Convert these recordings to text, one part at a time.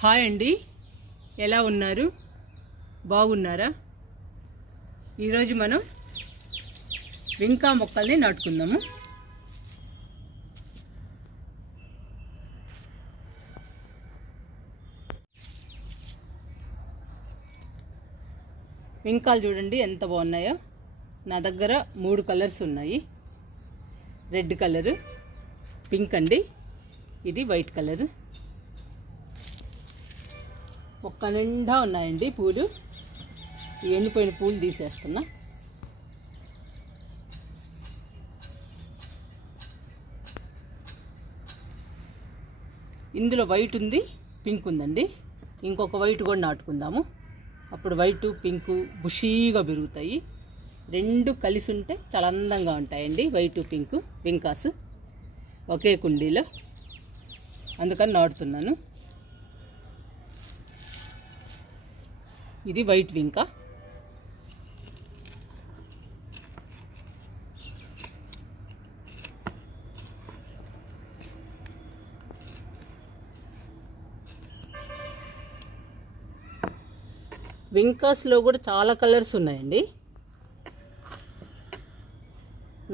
Hi అండి, ఎలా ఉన్నారు? బాగున్నారా? ఈరోజు మనం వింకా మొక్కల్ని నాటుకుందాము. వింకాలు చూడండి ఎంత బాగున్నాయో. నా దగ్గర 3 కలర్స్ ఉన్నాయి. రెడ్ కలరు, పింక్ అండి, ఇది వైట్ కలరు. ఒక్క నిండా ఉన్నాయండి పూలు. ఈ ఎండిపోయిన పూలు తీసేస్తున్నా. ఇందులో వైట్ ఉంది, పింక్ ఉందండి. ఇంకొక వైట్ కూడా నాటుకుందాము. అప్పుడు వైటు పింకు బుషీగా పెరుగుతాయి. 2 కలిసి ఉంటే చాలా అందంగా ఉంటాయండి. వైటు పింకు వింకాస్ ఒకే కుండీలో, అందుకని నాటుతున్నాను. ఇది వైట్ వింకా. వింకాస్లో కూడా చాలా కలర్స్ ఉన్నాయండి.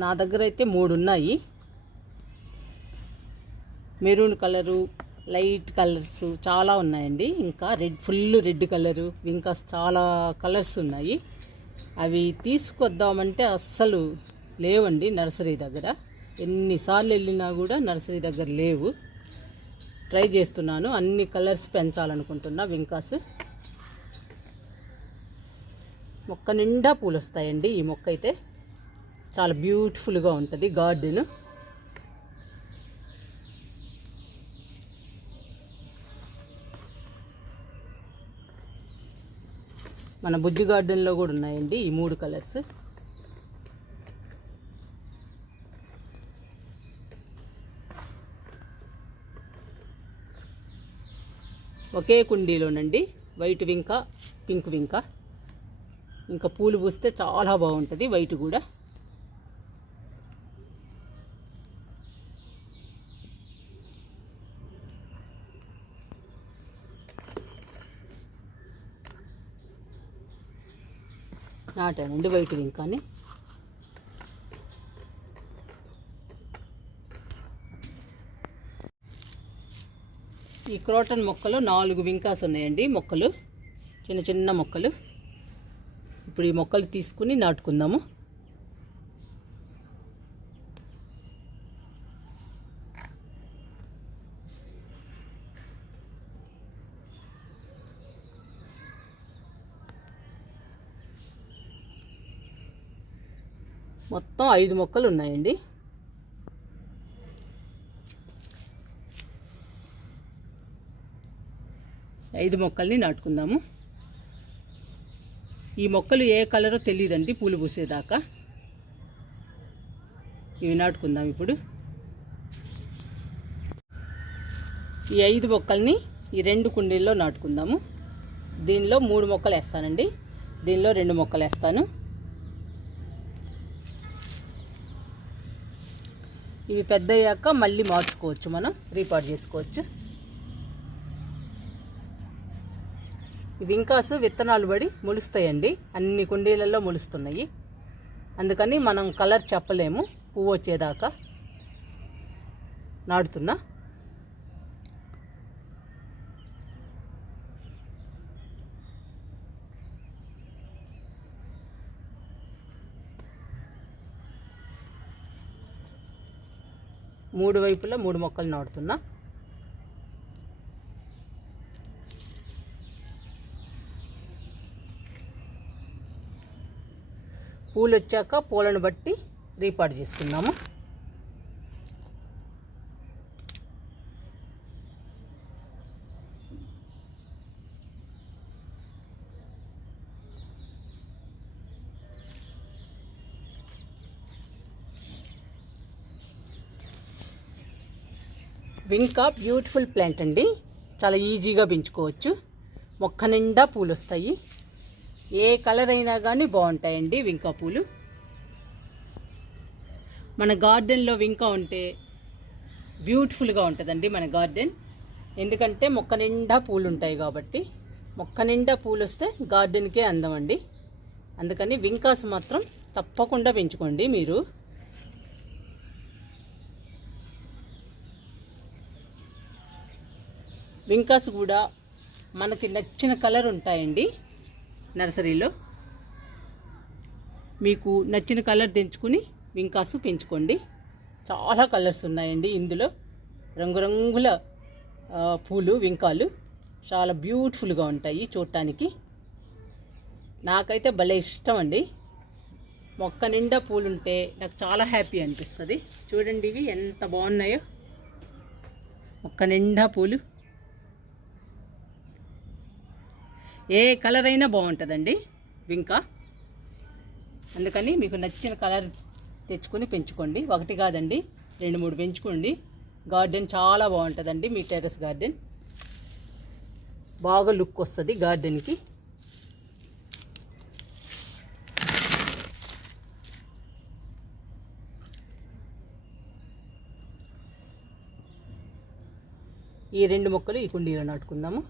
నా దగ్గర అయితే 3 ఉన్నాయి. మెరూన్ కలరు, లైట్ కలర్స్ చాలా ఉన్నాయండి. ఇంకా ఫుల్ రెడ్ కలరు వింకాస్ చాలా కలర్స్ ఉన్నాయి. అవి తీసుకొద్దామంటే అస్సలు లేవండి నర్సరీ దగ్గర. ఎన్నిసార్లు వెళ్ళినా కూడా నర్సరీ దగ్గర లేవు. ట్రై చేస్తున్నాను, అన్ని కలర్స్ పెంచాలనుకుంటున్నా. వింకాస్ మొక్క నిండా పూలు వస్తాయండి. ఈ మొక్క అయితే చాలా బ్యూటిఫుల్గా ఉంటుంది గార్డెన్. మన బుజ్జి గార్డెన్లో కూడా ఉన్నాయండి ఈ 3 కలర్స్. ఒకే కుండీలోనండి వైట్ వింకా, పింక్ వింకా. ఇంకా పూలు పూస్తే చాలా బాగుంటుంది వైట్ కూడా. నాటానండి వైట్ వింకాని. ఈ క్రోటన్ మొక్కలు 4 వింకాస్ ఉన్నాయండి. మొక్కలు చిన్న చిన్న మొక్కలు. ఇప్పుడు ఈ మొక్కలు తీసుకుని నాటుకుందాము. మొత్తం 5 మొక్కలు ఉన్నాయండి. ఐదు మొక్కల్ని నాటుకుందాము. ఈ మొక్కలు ఏ కలరో తెలియదండి పూలు పూసేదాకా. ఇవి నాటుకుందాం ఇప్పుడు. ఈ 5 మొక్కల్ని ఈ 2 కుండీల్లో నాటుకుందాము. దీనిలో 3 మొక్కలు వేస్తానండి, దీనిలో 2 మొక్కలు వేస్తాను. ఇవి పెద్ద అయ్యాక మళ్ళీ మార్చుకోవచ్చు, మనం రీపాట్ చేసుకోవచ్చు. ఈ వింకాస్ విత్తనాలు పడి మొలుస్తాయండి. అన్ని కుండీలలో మొలుస్తున్నాయి. అందుకని మనం కలర్ చెప్పలేము. పువ్వు వచ్చేదాకా నాటుతున్నా. మూడు వైపులా 3 మొక్కలు నాటుతున్నా. పూలు వచ్చాక పూలను బట్టి రీపాట్ చేసుకున్నాము. వింకా బ్యూటిఫుల్ ప్లాంట్ అండి. చాలా ఈజీగా పెంచుకోవచ్చు. మొక్క నిండా పూలు వస్తాయి. ఏ కలర్ అయినా కానీ బాగుంటాయండి వింకా పూలు. మన గార్డెన్లో వింకా ఉంటే బ్యూటిఫుల్గా ఉంటుందండి మన గార్డెన్. ఎందుకంటే మొక్క నిండా పూలు ఉంటాయి కాబట్టి. మొక్క నిండా పూలు వస్తే గార్డెన్కే అందం అండి. అందుకని వింకాస్ మాత్రం తప్పకుండా పెంచుకోండి మీరు. వింకాస్ కూడా మనకి నచ్చిన కలర్ ఉంటాయండి నర్సరీలో. మీకు నచ్చిన కలర్ తెంచుకుని వింకాసు పెంచుకోండి. చాలా కలర్స్ ఉన్నాయండి ఇందులో. రంగురంగుల పూలు వింకాలు చాలా బ్యూటిఫుల్గా ఉంటాయి చూడటానికి. నాకైతే భలే ఇష్టం అండి. మొక్క నిండా పూలుంటే నాకు చాలా హ్యాపీ అనిపిస్తుంది. చూడండి ఇవి ఎంత బాగున్నాయో, మొక్క నిండా పూలు. ఏ కలర్ అయినా బాగుంటుందండి వింకా. అందుకని మీకు నచ్చిన కలర్ తెచ్చుకొని పెంచుకోండి. ఒకటి కాదండి, 2-3 పెంచుకోండి. గార్డెన్ చాలా బాగుంటుందండి. మీ టెర్రస్ గార్డెన్ బాగా లుక్ వస్తుంది గార్డెన్కి. ఈ 2 మొక్కలు ఈ కుండీలో నాటుకుందాము.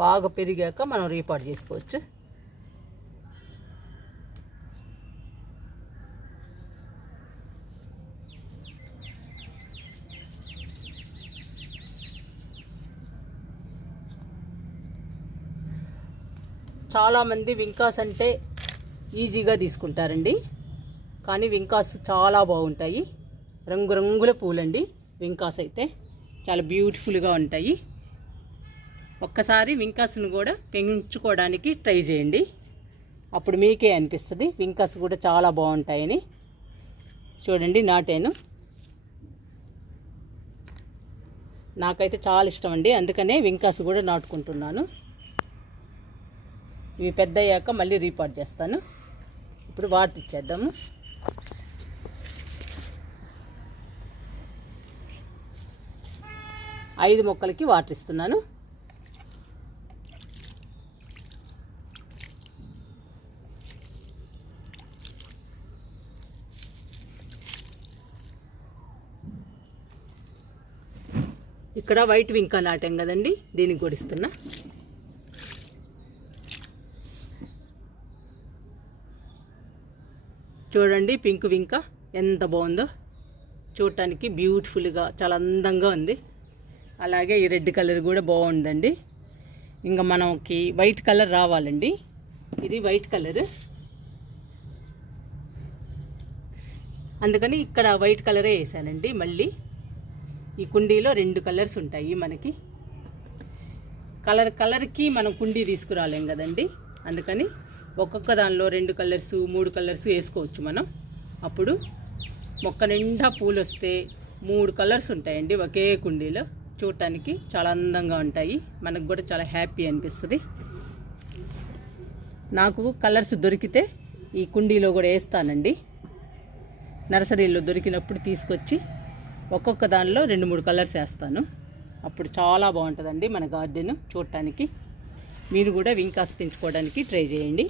బాగా పెరిగాక మనం రీపాట్ చేసుకోవచ్చు. చాలామంది వింకాస్ అంటే ఈజీగా తీసుకుంటారండి, కానీ వింకాస్ చాలా బాగుంటాయి. రంగురంగుల పూలండి వింకాస్ అయితే చాలా బ్యూటిఫుల్గా ఉంటాయి. ఒక్కసారి వింకాస్ను కూడా పెంచుకోవడానికి ట్రై చేయండి. అప్పుడు మీకే అనిపిస్తుంది వింకాస్ కూడా చాలా బాగుంటాయని. చూడండి నాటాను. నాకైతే చాలా ఇష్టం అండి, అందుకనే వింకాస్ కూడా నాటుకుంటున్నాను. ఇవి పెద్ద అయ్యాక మళ్ళీ రీపాట్ చేస్తాను. ఇప్పుడు వాటర్ ఇచ్చేద్దాము. ఐదు మొక్కలకి వాటర్ ఇస్తున్నాను. ఇక్కడ వైట్ వింకా నాటాం కదండి, దీనికి కూడా ఇస్తున్నా. చూడండి పింక్ వింకా ఎంత బాగుందో, చూడటానికి బ్యూటిఫుల్గా చాలా అందంగా ఉంది. అలాగే ఈ రెడ్ కలర్ కూడా బాగుందండి. ఇంకా మనకి వైట్ కలర్ రావాలండి. ఇది వైట్ కలర్, అందుకని ఇక్కడ వైట్ కలరే వేసానండి. మళ్ళీ ఈ కుండీలో 2 కలర్స్ ఉంటాయి మనకి. కలర్కి మనం కుండీ తీసుకురాలేం కదండి, అందుకని ఒక్కొక్క దానిలో 2 కలర్స్ 3 కలర్స్ వేసుకోవచ్చు మనం. అప్పుడు మొక్క నిండా పూలు వస్తే 3 కలర్స్ ఉంటాయండి ఒకే కుండీలో. చూడటానికి చాలా అందంగా ఉంటాయి, మనకు కూడా చాలా హ్యాపీ అనిపిస్తుంది. నాకు కలర్స్ దొరికితే ఈ కుండీలో కూడా వేస్తానండి. నర్సరీలో దొరికినప్పుడు తీసుకొచ్చి ఒక్కొక్క దానిలో 2-3 కలర్స్ వేస్తాను. అప్పుడు చాలా బాగుంటుందండి మన గార్డెన్ చూడటానికి. మీరు కూడా వింకాస్ పెంచుకోవడానికి ట్రై చేయండి.